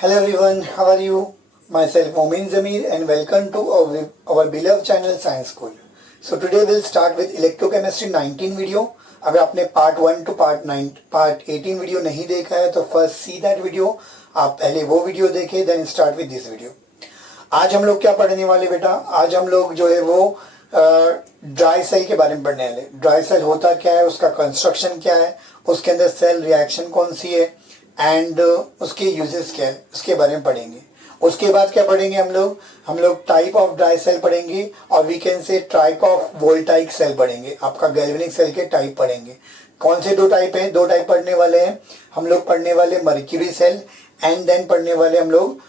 Hello everyone, how are you? Myself Momin Zamir and welcome to our beloved channel Science School. So today we'll start with electrochemistry 19 video. अगर आपने part 1 to part 18 video नहीं देखा है तो first see that video. आप पहले वो video देखें then start with this video. आज हम लोग क्या पढ़ने वाले बेटा? आज हम लोग जो है वो ड्राई सेल के बारे में पढ़ने वाले. ड्राई सेल होता क्या है, उसका कंस्ट्रक्शन क्या है, उसके अंदर सेल रिएक्शन कौन सी है एंड उसके यूजेस क्या है, उसके बारे में पढ़ेंगे. उसके बाद क्या पढ़ेंगे हम लोग टाइप ऑफ ड्राई सेल पढ़ेंगे और we can say type of voltaic cell पढ़ेंगे. आपका गैल्वेनिक सेल के टाइप पढ़ेंगे. कौन से दो टाइप है? दो टाइप पढ़ने वाले हैं हम लोग. पढ़ने वाले मर्क्यूरी सेल एंड देन पढ़ने वाले हम लोग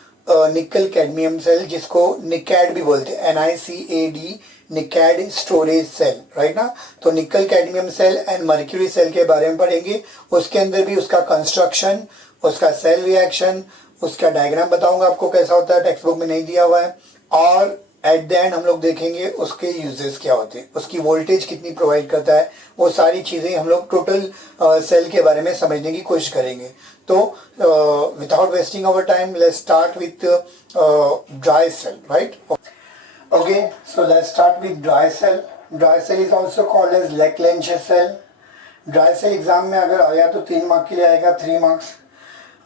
निकल कैडमियम सेल, जिसको निकैड भी बोलते हैं, NiCad, NiCad storage cell, right ना. तो nickel cadmium cell and mercury cell के बारे में पढ़ेंगे. उसके अंदर भी उसका कंस्ट्रक्शन, उसका सेल रिएक्शन, उसका डायग्राम बताऊंगा आपको कैसा होता है, टेक्स्ट बुक में नहीं दिया हुआ है. और एट द एंड हम लोग देखेंगे उसके यूजेस क्या होते हैं, उसकी वोल्टेज कितनी प्रोवाइड करता है, वो सारी चीज़ें हम लोग टोटल सेल के बारे में समझने की कोशिश करेंगे. तो without wasting our time let's start with dry cell, right. Okay, so let's start with dry cell. Dry cell is also called as Leclanche cell. Dry cell exam में अगर आया तो 3 मार्क के लिए आएगा, 3 मार्क्स.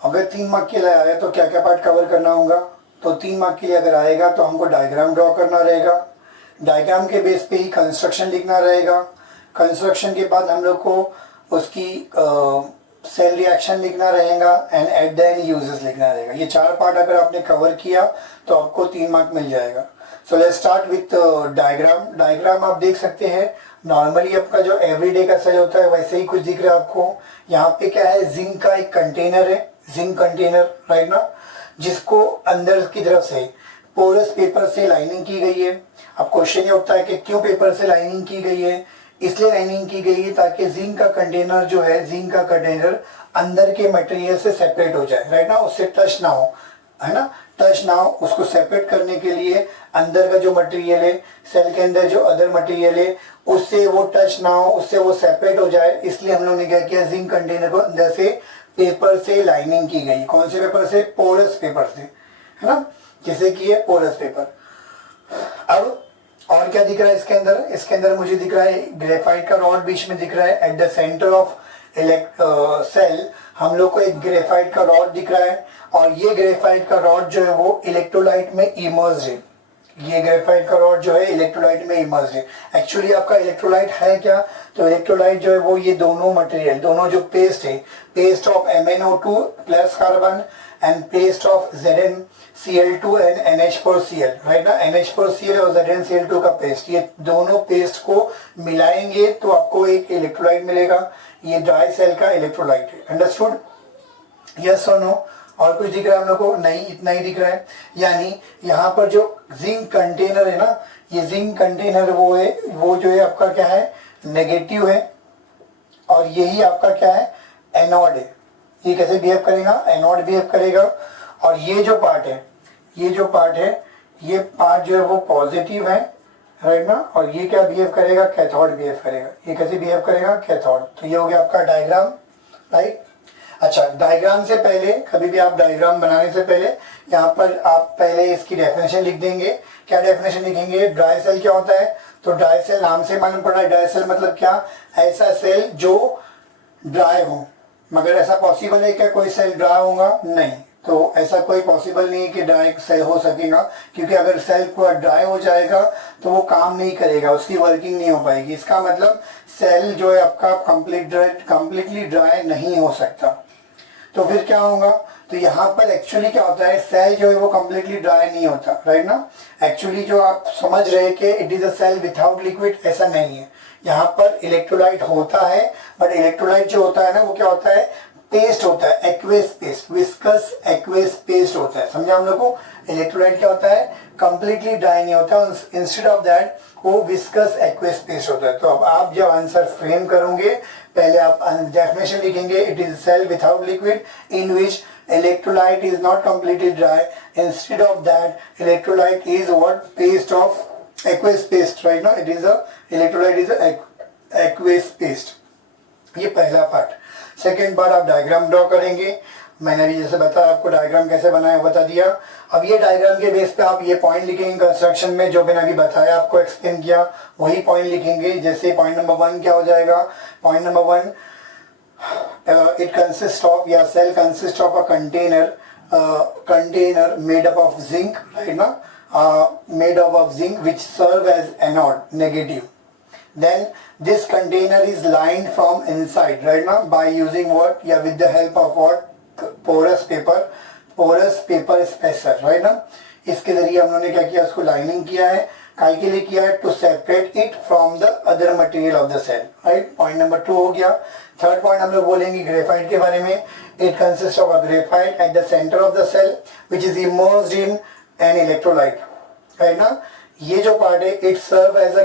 अगर 3 मार्क के लिए आया तो क्या क्या पार्ट कवर करना होगा? तो 3 मार्क के लिए अगर आएगा तो हमको डायग्राम ड्रॉ करना रहेगा. डायग्राम के बेस पे ही कंस्ट्रक्शन लिखना रहेगा. कंस्ट्रक्शन के बाद हम लोग को उसकी सेल रिएक्शन लिखना रहेगा and at the end uses लिखना रहेगा. ये 4 पार्ट अगर आपने कवर किया तो आपको 3 मार्क मिल जाएगा. So let's start with diagram. Diagram आप देख सकते हैं. नॉर्मली आपका जो एवरीडे का सेल होता है वैसे ही कुछ दिख रहा है आपको. यहाँ पे क्या है, जिंक का एक कंटेनर है, जिंक कंटेनर, राइट ना, जिसको अंदर की तरफ से पोरस पेपर से लाइनिंग की गई है. अब क्वेश्चन ये उठता है कि क्यों पेपर से लाइनिंग की गई है? इसलिए लाइनिंग की गई है ताकि जिंक का कंटेनर जो है, जिंक का कंटेनर अंदर के मटेरियल से सेपरेट हो जाए, राइट ना, उससे टच ना हो, है ना, टच ना हो. उसको सेपरेट करने के लिए अंदर का जो मटेरियल है, सेल के अंदर जो अदर मटेरियल है, उससे वो टच ना हो, उससे वो सेपरेट हो जाए. इसलिए हम लोग ने क्या किया, जिंक कंटेनर को अंदर से पेपर से लाइनिंग की गई. कौन से पेपर से? पोरस पेपर से, है ना, जिसे की है पोरस पेपर. अब और क्या दिख रहा है इसके अंदर? इसके अंदर मुझे दिख रहा है ग्रेफाइट का रॉड बीच में दिख रहा है. At the centre of cell हम लोग को एक ग्रेफाइट का रॉड दिख रहा है और ये ग्रेफाइट का रॉड जो है वो इलेक्ट्रोलाइट में इमर्ज है. ये ग्रेफाइट का रॉड जो है इलेक्ट्रोलाइट में इमर्ज है. एक्चुअली आपका इलेक्ट्रोलाइट है क्या? तो इलेक्ट्रोलाइट जो है वो ये दोनों मटेरियल, दोनों जो पेस्ट है, paste of MnO2 plus carbon and paste of ZnCl2 and NH4Cl, right ना, NH4Cl और ZnCl2 का पेस्ट, ये दोनों पेस्ट को मिलाएंगे तो आपको एक इलेक्ट्रोलाइट मिलेगा. ये ड्राई सेल का इलेक्ट्रोलाइट है. अंडरस्टूड? यस और नो? और कुछ दिख रहा है हम लोग को? नहीं, इतना ही दिख रहा है. यानी यहाँ पर जो जिंक कंटेनर है ना, ये जिंक कंटेनर वो है, वो जो है आपका क्या है, नेगेटिव है, और यही आपका क्या है, एनोड है. ये कैसे बिहेव करेगा? एनोड बिहेव करेगा. और ये जो पार्ट है, ये जो पार्ट है, ये पार्ट जो है वो पॉजिटिव है, राइट ना, और ये क्या बिहेव करेगा? कैथोड बिहेव करेगा. ये कैसे बिहेव करेगा? कैथोड. तो ये हो गया आपका डायग्राम, राइट. अच्छा, डायग्राम से पहले, कभी भी आप डायग्राम बनाने से पहले यहाँ पर आप पहले इसकी डेफिनेशन लिख देंगे. क्या डेफिनेशन लिखेंगे? ड्राई सेल क्या होता है? तो ड्राई सेल नाम से मालूम पड़ रहा है. ड्राई सेल मतलब क्या? ऐसा सेल जो ड्राई हो. मगर ऐसा पॉसिबल है क्या कोई सेल ड्राई होगा? नहीं. तो ऐसा कोई पॉसिबल नहीं है कि ड्राई सेल हो सकेगा, क्योंकि अगर सेल पूरा ड्राई हो जाएगा तो वो काम नहीं करेगा, उसकी वर्किंग नहीं हो पाएगी. इसका मतलब सेल जो है आपका कंप्लीटली ड्राई नहीं हो सकता. तो फिर क्या होगा? तो यहाँ पर एक्चुअली क्या होता है, सेल जो है वो कंप्लीटली ड्राई नहीं होता, राइट ना. एक्चुअली जो आप समझ रहे हैं कि it is a cell without liquid, ऐसा नहीं है. यहाँ पर इलेक्ट्रोलाइट होता है, बट इलेक्ट्रोलाइट जो होता है ना वो क्या होता है, पेस्ट होता है, aqueous paste, viscous aqueous paste होता है. समझा हम लोग को? इलेक्ट्रोलाइट क्या होता है, कंप्लीटली ड्राई नहीं होता, इंस्टेड ऑफ दैट वो विस्कस एक्वेस पेस्ट होता है. तो अब आप जब आंसर फ्रेम करोगे, पहले आप डेफिनेशन लिखेंगे, it is cell without liquid in which electrolyte is not completely dry. Instead of that, electrolyte is what? Paste of aqueous paste, right now it is a electrolyte is a aqueous paste. ये पहला part. Second part आप diagram draw करेंगे. मैंने अभी जैसे बताया आपको diagram कैसे बनाया बता दिया। अब ये डायग्राम के बेस पे आप ये पॉइंट लिखेंगे कंस्ट्रक्शन में, जो मैंने अभी बताया आपको एक्सप्लेन किया वही पॉइंट लिखेंगे। जैसे पॉइंट नंबर 1 क्या हो जाएगा, point number 1 it consists of, या cell consists of a container made up of zinc, right now, made up of zinc which serve as anode negative. Then this container is lined from inside, right now, by using what, yeah, with the help of what, porous paper spacer, right now. इसके जरिए हम लोगों ने क्या किया, उसको lining किया है, काहे के लिए किया है, to separate it from the other material of the cell, right. Point number 2 हो गया। थर्ड पॉइंट हम लोग बोलेंगे ग्रेफाइट के बारे में। It consist of a graphite at the centre of the cell which is immersed in an electrolyte, right ना। ये जो पार्ट है it serve as a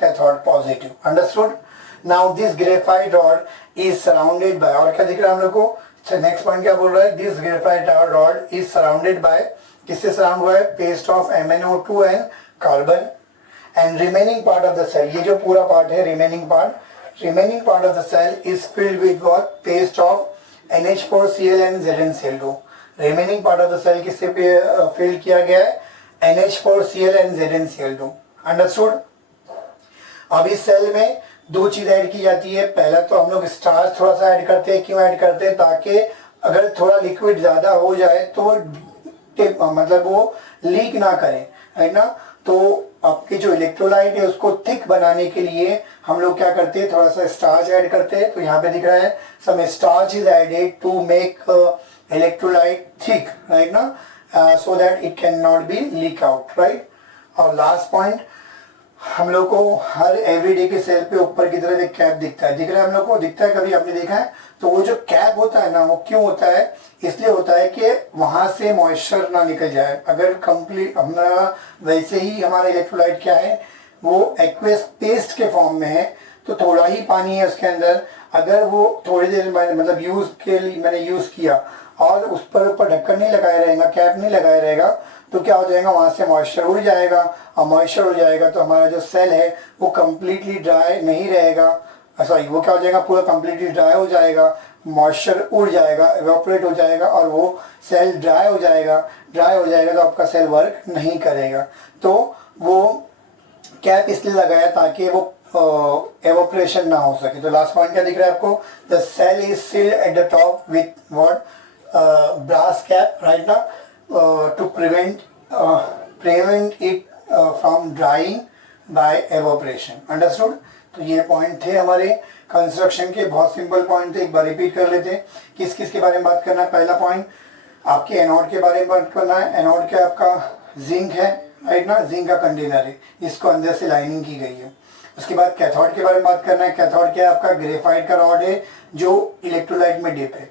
cathode positive, understood. Now this graphite rod is surrounded by, और क्या दिख रहा है हम लोग को, नेक्स्ट पॉइंट क्या बोल रहा है, this graphite rod is surrounded by, किससे सराउंड हुआ है, paste of MnO2 and carbon and remaining part of the cell, ये जो पूरा पार्ट है remaining part of the cell is filled with what, paste of NH4Cl and ZnCl2। Remaining part of the cell किससे fill किया गया है, NH4Cl and ZnCl2, understood. अब इस सेल में दो चीज ऐड की जाती है। पहला तो हम लोग स्टार्च थोड़ा सा ऐड करते हैं, क्यों ऐड करते हैं, ताकि अगर थोड़ा लिक्विड ज्यादा हो जाए तो मतलब वो लीक ना करे, है ना। तो आपकी जो इलेक्ट्रोलाइट है उसको थिक बनाने के लिए हम लोग क्या करते हैं, थोड़ा सा स्टार्च ऐड करते हैं। तो यहाँ पे दिख रहा है some starch is added to make electrolyte thick, right ना, so that it can not be leak out, right. और लास्ट पॉइंट, हम लोग को हर एवरीडे के सेल पे ऊपर की तरफ एक कैप दिखता है, दिख रहा है हम लोग को, दिखता है, कभी आपने देखा है। तो वो जो कैप होता है ना, वो क्यों होता है, इसलिए होता है कि वहां से मॉइस्चर ना निकल जाए। अगर कंप्लीट हमारा वैसे ही हमारा इलेक्ट्रोलाइट क्या है, वो एक्वेस पेस्ट के फॉर्म में है, तो थोड़ा ही पानी है उसके अंदर। अगर वो थोड़ी देर मतलब यूज के लिए मैंने यूज किया और उस पर ऊपर ढक्कन नहीं लगाया रहेगा, कैप नहीं लगाया रहेगा, तो क्या हो जाएगा, वहां से मॉइस्चर उड़ जाएगा, और मॉइस्चर उड़ जाएगा तो हमारा जो सेल है वो कम्प्लीटली ड्राई नहीं रहेगा, सॉरी वो क्या हो जाएगा, पूरा कम्प्लीटली ड्राई हो जाएगा, मॉइस्चर उड़ जाएगा, इवेपोरेट हो जाएगा, और वो सेल ड्राई हो जाएगा तो आपका सेल वर्क नहीं करेगा। तो वो कैप इसलिए लगाया ताकि वो एवोपरेशन ना हो सके। तो लास्ट पॉइंट क्या दिख रहा है आपको, the cell is sealed at the top with what, brass cap, right now, to prevent it from drying by evaporation, understood। तो ये पॉइंट थे हमारे कंस्ट्रक्शन के, बहुत सिंपल पॉइंट थे। एक बार रिपीट कर लेते हैं, किस किस के बारे में बात करना है। पहला पॉइंट आपके एनोड के बारे में बात करना है। एनोड क्या आपका जिंक है, राइट ना, जिंक का कंटेनर है, इसको अंदर से लाइनिंग की गई है। उसके बाद कैथोड के बारे में बात करना है। कैथोड क्या है आपका, ग्रेफाइट का रॉड है जो इलेक्ट्रोलाइट में डिप है।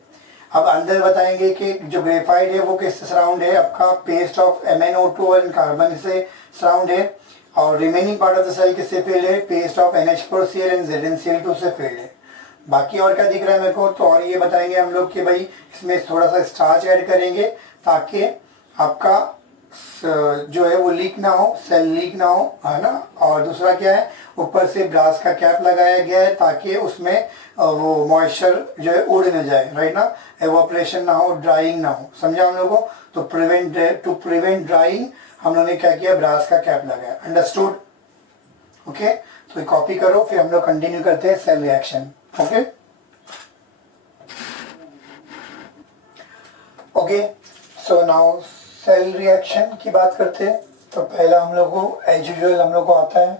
अब अंदर बताएंगे कि जो ग्रेफाइट है वो किससे सराउंड है, आपका paste of MnO2 and carbon से सराउंड है। और remaining part of the cell किससे फिल्ड है, paste of NH4Cl and ZnCl2 से फिल्ड है। बाकी और क्या दिख रहा है मेरे को, तो और ये बताएंगे हम लोग कि भाई इसमें थोड़ा सा स्टार्च ऐड करेंगे ताकि आपका जो है वो लीक ना हो, सेल लीक ना हो, है ना। और दूसरा क्या है, ऊपर से ब्रास का कैप लगाया गया है ताकि उसमें वो मॉइस्चर जो है उड़ न जाए, राइट ना, एवोपरेशन ना हो, ड्राइंग ना हो, समझा हम लोगों को। तो टू प्रिवेंट ड्राइंग हम लोगों ने क्या किया, ब्रास का कैप लगाया, अंडरस्टूड। ओके, तो कॉपी करो, फिर हम लोग कंटिन्यू करते हैं cell reaction. Okay okay, so now cell reaction की बात करते हैं। तो पहला हम लोग को एज यूजुअल हम लोग को आता है,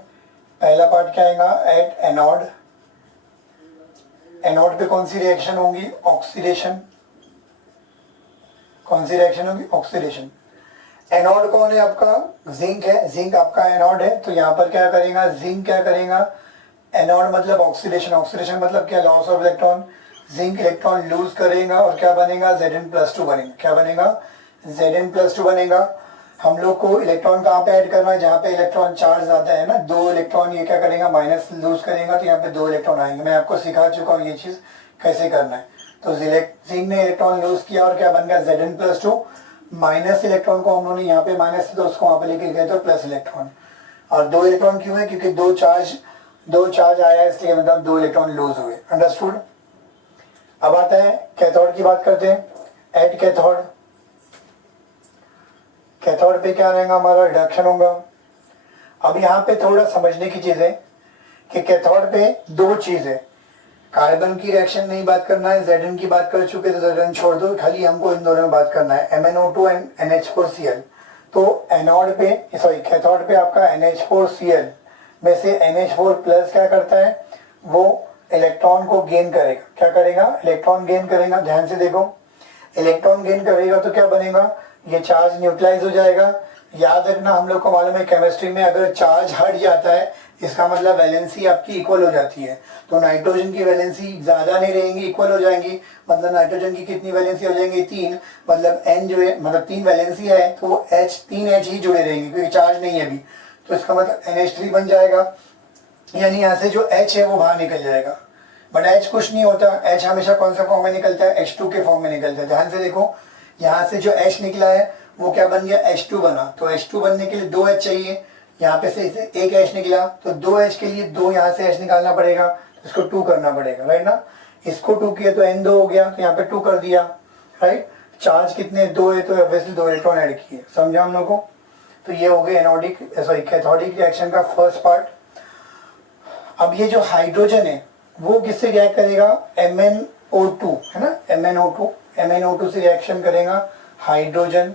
पहला पार्ट क्या आएगा, एट एनोड। एनोड पे कौन सी रिएक्शन होगी, ऑक्सीडेशन। कौन सी रिएक्शन होगी, ऑक्सीडेशन। एनोड कौन है आपका, जिंक है, जिंक आपका एनोड है। तो यहाँ पर क्या करेगा, जिंक क्या करेगा, एनोड मतलब ऑक्सीडेशन, ऑक्सीडेशन मतलब क्या, loss of electron. Zinc electron lose करेगा और क्या बनेगा, Zn+2 बनेगा। क्या बनेगा, Zn+2 बनेगा। हम लोग को इलेक्ट्रॉन कहाँ पे ऐड करना है, जहाँ पे इलेक्ट्रॉन चार्ज ज्यादा है ना, 2 इलेक्ट्रॉन ये क्या करेगा, माइनस लूज करेगा, तो यहाँ पे 2 इलेक्ट्रॉन आएंगे। मैं आपको सिखा चुका हूँ ये चीज कैसे करना है। तो जिंक ने इलेक्ट्रॉन लूज किया और क्या बन गया, Zn+2। माइनस इलेक्ट्रॉन को हम लोगों ने यहाँ पे माइनस, तो उसको वहां पे लेके गए तो प्लस इलेक्ट्रॉन। और 2 इलेक्ट्रॉन क्यों है, क्योंकि दो चार्ज आया इसलिए मतलब 2 इलेक्ट्रॉन लूज हुए, अंडरस्टूड। अब आता है कैथोड की बात करते हैं, एट कैथोड। कैथोड पे क्या रहेगा हमारा, रिडक्शन होगा। अब यहाँ पे थोड़ा समझने की चीज़ है कि कैथोड पे दो चीज़ है, कार्बन की रिएक्शन नहीं बात करना है, Zn की बात कर चुके तो Zn छोड़ दो, खाली हमको इन दोनों में बात करना है, MnO2 एंड NH4Cl। तो एनोड पे सॉरी कैथोड पे आपका NH4Cl में से NH4 प्लस क्या करता है, वो इलेक्ट्रॉन को गेन करेगा। क्या करेगा, इलेक्ट्रॉन गेन करेगा। ध्यान से देखो, इलेक्ट्रॉन गेन करेगा तो क्या बनेगा, ये चार्ज न्यूट्रलाइज हो जाएगा। याद रखना, हम लोग को मालूम है केमिस्ट्री में अगर चार्ज हट जाता है इसका मतलब वैलेंसी आपकी इक्वल हो जाती है। तो नाइट्रोजन की वैलेंसी ज़्यादा नहीं रहेंगी, इक्वल हो जाएंगी। मतलब नाइट्रोजन की कितनी वैलेंसी हो जाएंगी, 3। मतलब N जो है, मतलब 3 वैलेंसी है तो वो तीन H ही जुड़े रहेंगे क्योंकि चार्ज नहीं है अभी। तो इसका मतलब NH3 बन जाएगा, यानी यहाँ से जो H है वो बाहर निकल जाएगा। बट H कुछ नहीं होता, H हमेशा कौन सा फॉर्म में निकलता है, H2 के फॉर्म में निकलता है। ध्यान से देखो, यहाँ से जो H निकला है वो क्या बन गया, H2 बना। तो H2 बनने के लिए 2 H चाहिए, यहाँ पे से एक H निकला तो 2 H के लिए 2 यहाँ से H निकालना पड़ेगा, इसको 2 करना पड़ेगा, राइट ना। इसको 2 किया तो N2 हो गया, तो यहाँ पे 2 कर दिया, राइट। चार्ज कितने, 2 है तो ऑब्वियसली 2 इलेक्ट्रॉन ऐड किए। समझा हम लोग को। तो ये हो गया एनोडिक सॉरी कैथोडिक रिएक्शन का फर्स्ट पार्ट। अब ये जो हाइड्रोजन है वो किससे रिएक्ट करेगा, MnO2 है ना, MnO2 से रिएक्शन करेगा हाइड्रोजन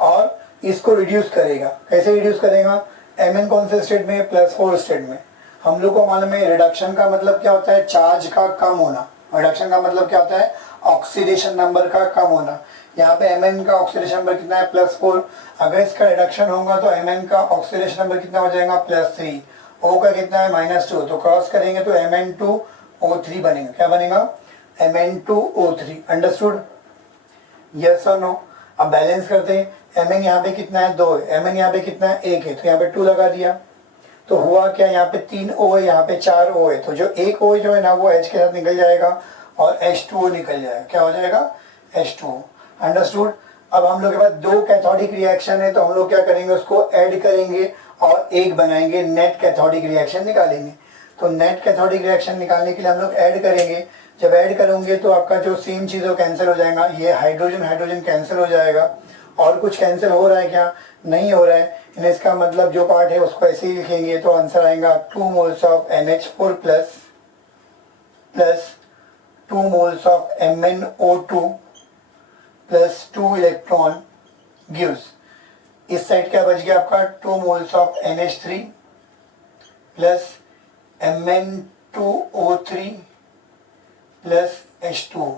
और इसको रिड्यूस करेगा। कैसे रिड्यूस करेगा, Mn कौन से स्टेट में, +4 स्टेट में। हम लोग को मालूम है रिडक्शन का मतलब क्या होता है, चार्ज का कम होना। रिडक्शन का मतलब क्या होता है, ऑक्सीडेशन नंबर का कम होना। यहाँ पे Mn का ऑक्सीडेशन नंबर कितना है, +4। अगर इसका रिडक्शन होगा तो Mn का ऑक्सीडेशन नंबर कितना हो जाएगा, +3। O का कितना है, -2। तो क्रॉस करेंगे तो Mn2O3 बनेगा। क्या बनेगा, Mn2O3। अंडरस्टूड, यस और नो। अब बैलेंस करते हैं, Mn यहाँ पे कितना है, 2 है, Mn यहाँ पे कितना है, 1 है, तो यहाँ पे 2 लगा दिया। तो हुआ क्या, यहाँ पे 3 O है, यहाँ पे 4 O है। तो जो एक O जो है ना वो H के साथ निकल जाएगा और H2O निकल जाएगा। क्या हो जाएगा, H2O। अंडरस्टूड। अब हम लोग के पास 2 कैथोडिक रिएक्शन है, तो हम लोग क्या करेंगे, उसको ऐड करेंगे और एक बनाएंगे, नेट कैथोडिक रिएक्शन निकालेंगे। तो नेट कैथोडिक रिएक्शन निकालने के लिए हम लोग ऐड करेंगे। जब ऐड करेंगे तो आपका जो सेम चीज़ वो कैंसिल हो जाएगा, ये हाइड्रोजन हाइड्रोजन कैंसिल हो जाएगा। और कुछ कैंसिल हो रहा है क्या, नहीं हो रहा है। इसका मतलब जो पार्ट है उसको ऐसे ही लिखेंगे तो आंसर आएगा 2 moles of NH4 plus 2 moles of MnO2 plus 2 electron gives. इस साइड क्या बच गया आपका, 2 moles of NH3 plus Mn2O3 plus H2O।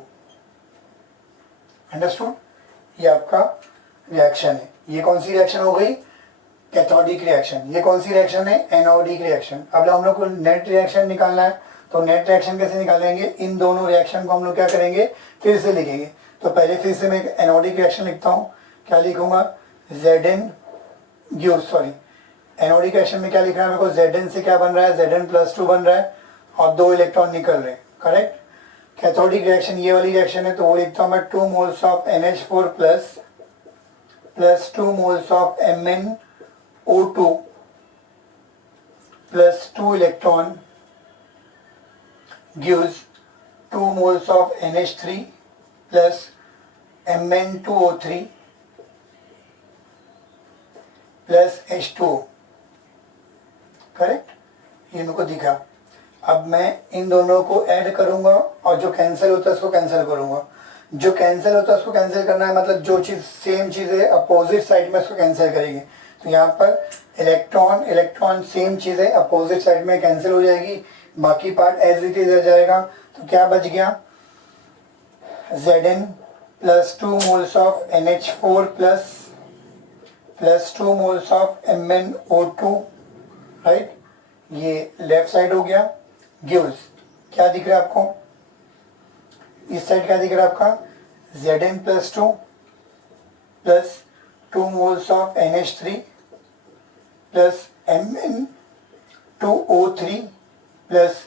Understood, ये आपका रिएक्शन है। ये कौन सी रिएक्शन हो गई, कैथोडिक रिएक्शन। ये कौन सी रिएक्शन है, एनोडिक रिएक्शन। अब हम लोग को नेट रिएक्शन निकालना है, तो नेट रिएक्शन कैसे निकालेंगे, इन दोनों रिएक्शन को हम लोग क्या करेंगे, फिर से लिखेंगे। तो पहले फिर से मैं एनोडिक रिएक्शन लिखता हूँ, क्या लिखूंगा, Zn सॉरी एनोडिक रिएक्शन में क्या लिख रहा है मेरे को, Zn से क्या बन रहा है, Zn+2 बन रहा है और 2 इलेक्ट्रॉन निकल रहे हैं, करेक्ट। कैथोडिक रिएक्शन ये वाली रिएक्शन है, तो वो लिखता हूँ मैं 2 moles of NH4 plus 2 moles of MnO2 plus 2 electron gives 2 moles of NH3 plus Mn2O3 plus H2O। Correct, ये मेरे को दिखा। अब मैं इन दोनों को ऐड करूंगा और जो कैंसिल होता है उसको कैंसिल करूंगा। जो कैंसिल होता है उसको कैंसिल करना है, मतलब जो चीज़ सेम चीज़ है अपोजिट साइड में उसको कैंसिल करेंगे। तो यहाँ पर इलेक्ट्रॉन इलेक्ट्रॉन सेम चीज़ है, अपोजिट साइड में कैंसिल हो जाएगी, बाकी पार्ट एज इट इज रह जाएगा। तो क्या बच गया, Zn plus 2 moles of NH4 plus 2 moles of MnO2, right. ये लेफ्ट साइड हो गया, गिव्स क्या दिख रहा है आपको, इस साइड क्या दिख रहा है आपका, Zn plus 2 moles of NH3 plus Mn2O3 plus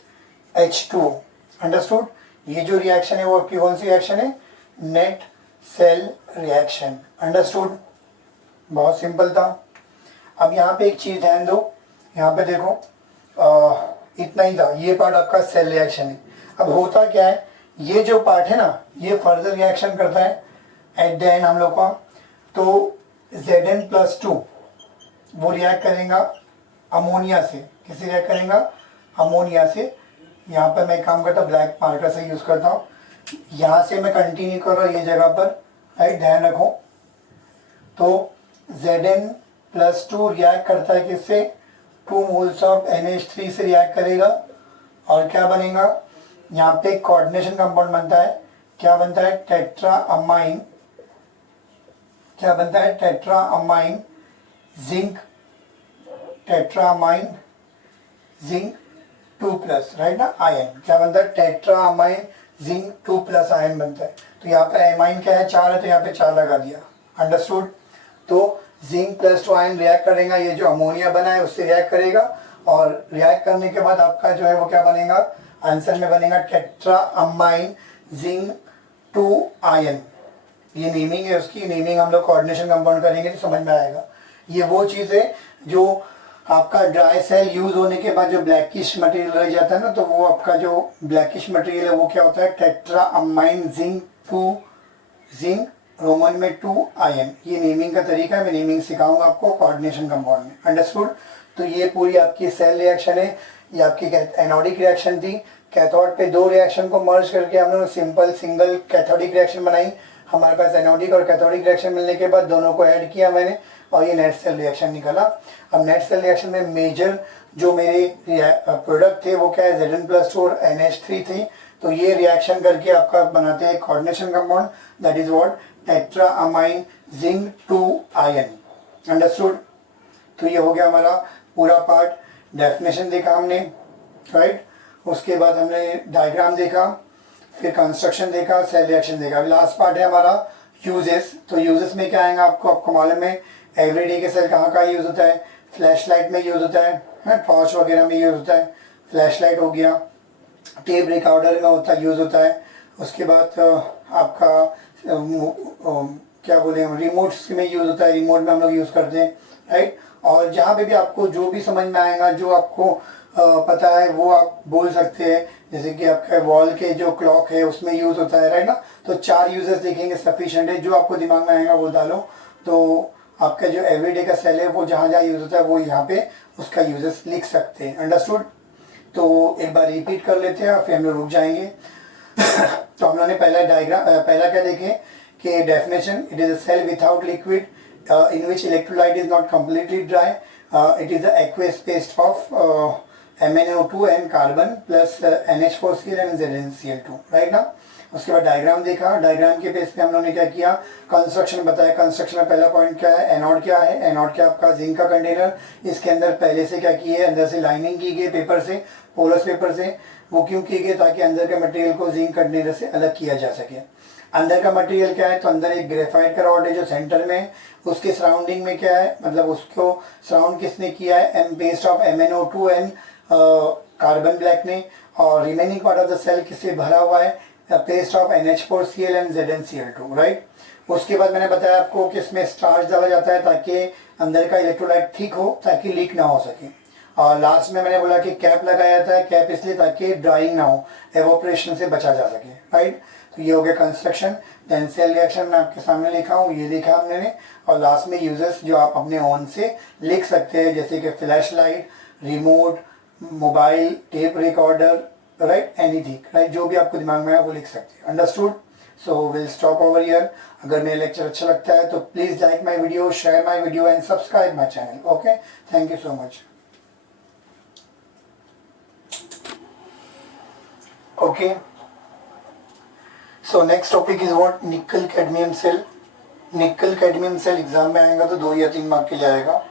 H2O। Understood. ये जो रिएक्शन है वो आपकी कौन सी रिएक्शन है, नेट सेल रिएक्शन। अंडरस्टूड, बहुत सिंपल था। अब यहाँ पे एक चीज़ ध्यान दो, यहाँ पे देखो इतना ही था, ये पार्ट आपका सेल रिएक्शन है। अब होता क्या है, ये जो पार्ट है ना, ये फर्दर रिएक्शन करता है एट द एंड हम लोग का। तो Zn+2 वो रिएक्ट करेगा अमोनिया से। किससे रिएक्ट करेगा? अमोनिया से। यहाँ पर मैं काम करता ब्लैक मार्कर से यूज़ करता हूँ। यहाँ से मैं कंटिन्यू कर रहा हूँ ये जगह पर, राइट, ध्यान रखो। तो Zn+2 रिएक्ट करता है किससे? 2 मोल्स ऑफ NH3 से रिएक्ट करेगा और क्या बनेगा? यहाँ पे कोऑर्डिनेशन कंपाउंड बनता है। क्या बनता है? Tetra amine. क्या बनता है? Tetra amine zinc, tetra amine zinc 2+, right ना, आयन। क्या बनता है? टेट्रा अमाइन जिंक 2+ आयन बनता है। तो यहाँ पर एमाइन क्या है? 4 है, तो यहाँ पे 4 लगा दिया। अंडरस्टूड? तो जिंक +2 आयन रिएक्ट करेगा, ये जो अमोनिया बना है उससे रिएक्ट करेगा, और रिएक्ट करने के बाद आपका जो है वो क्या बनेगा? आंसर में बनेगा टेट्रा अमाइन जिंक 2 आयन। ये नेमिंग है उसकी। नेमिंग हम लोग कोऑर्डिनेशन कंपाउंड करेंगे तो समझ में आएगा। ये वो चीज़ है जो आपका ड्राई सेल यूज होने के बाद जो ब्लैकिश मटेरियल रह जाता है ना, तो वो आपका जो ब्लैकिश मटेरियल है वो क्या होता है? Tetra amine zinc 2 zinc Roman में 2 आयन। ये नेमिंग का तरीका है, मैं नेमिंग सिखाऊंगा आपको कोऑर्डिनेशन कंपाउंड में। अंडरस्टूड? तो ये पूरी आपकी सेल रिएक्शन है। ये आपकी एनोडिक रिएक्शन थी। कैथोड पे 2 रिएक्शन को मर्ज करके हम लोग सिंपल सिंगल कैथोडिक रिएक्शन बनाई। हमारे पास एनोडिक और कैथोडिक रिएक्शन मिलने के बाद दोनों को ऐड किया मैंने, और ये नेट सेल रिएक्शन निकला। अब नेट सेल रिएक्शन में मेजर जो मेरे प्रोडक्ट थे वो क्या है? Zn+2 और NH3 थी। तो ये रिएक्शन करके आपका बनाते हैं coordination compound, that is what? Tetra amine zinc 2 ion. Understood? तो ये हो गया हमारा पूरा पार्ट। डेफिनेशन देखा हमने, राइट। उसके बाद हमने डायग्राम देखा, फिर कंस्ट्रक्शन देखा, सेल रिएक्शन देखा। अभी लास्ट पार्ट है हमारा यूजेस। तो यूजेस में क्या आएगा? आपको मालूम है एवरीडे के सेल कहाँ कहाँ यूज़ होता है? फ्लैश लाइट में यूज़ होता है, टॉर्च वगैरह में यूज़ होता है। फ्लैश लाइट हो गया, टेप रिकॉर्डर में यूज़ होता है। उसके बाद आपका क्या बोले हम, रिमोट्स में यूज़ होता है। रिमोट में हम लोग यूज़ करते हैं, राइट। और जहाँ पे भी आपको जो भी समझ में आएगा, जो आपको पता है वो आप बोल सकते हैं। जैसे कि आपका वॉल के जो क्लॉक है उसमें यूज़ होता है, राइट ना। तो 4 यूजेस देखेंगे, सफिशिएंट है। जो आपको दिमाग में आएगा वो डालो। तो आपका जो एवरीडे का सेल है वो जहाँ जहाँ यूज़ होता है वो यहाँ पे उसका यूजेस लिख सकते हैं। अंडरस्टूड? तो एक बार रिपीट कर लेते हैं और फिर हम लोग रुक जाएंगे। तो हम लोगों ने पहला क्या देखे कि definition, it is a cell without liquid in which electrolyte is not completely dry, it is the aqueous paste of MnO2 and carbon plus NH4Cl and ZnCl2, right ना। उसके बाद डायग्राम देखा। डायग्राम के बेस पे हम लोगों ने क्या किया? कंस्ट्रक्शन बताया। कंस्ट्रक्शन में पहला पॉइंट क्या है? एनोड क्या है? एनोड क्या आपका जिंक का कंटेनर। इसके अंदर पहले से क्या की है? अंदर से लाइनिंग की गई पेपर से, पोरस पेपर से। वो क्यों की गई? ताकि अंदर के मटेरियल को जिंक कंटेनर से अलग किया जा सके। अंदर का मटेरियल क्या है? तो अंदर एक ग्रेफाइट का रॉड है जो सेंटर में है। उसके सराउंडिंग में क्या है? मतलब उसको सराउंड किसने किया है? Based of MnO2 and carbon black ने। और remaining part of the cell किससे भरा हुआ है? Paste of NH4Cl and ZnCl2, right. उसके बाद मैंने बताया आपको कि इसमें स्टार्च डाला जाता है ताकि अंदर का इलेक्ट्रोलाइट ठीक हो, ताकि लीक ना हो सके। और लास्ट में मैंने बोला कि कैप लगाया जाता है। कैप इसलिए ताकि ड्राइंग ना हो, एवोपरेशन से बचा जा सके, राइट। तो ये हो गया कंस्ट्रक्शन। देन सेल रिएक्शन मैं आपके सामने लिखा हूँ, ये लिखा हमने। और लास्ट में यूजेस जो आप अपने ओन से लिख सकते हैं, जैसे कि flash light, remote, mobile, tape recorder, right, anything, right. जो भी आपको दिमाग में है वो लिख सकते हैं। Understood? So will stop over here. अगर मेरा लेक्चर अच्छा लगता है तो please like my video, share my video and subscribe my channel. Okay, thank you so much. Okay, so next topic is what? Nickel cadmium cell. Nickel cadmium cell exam में आएगा तो 2 या 3 मार्क के लिए आएगा।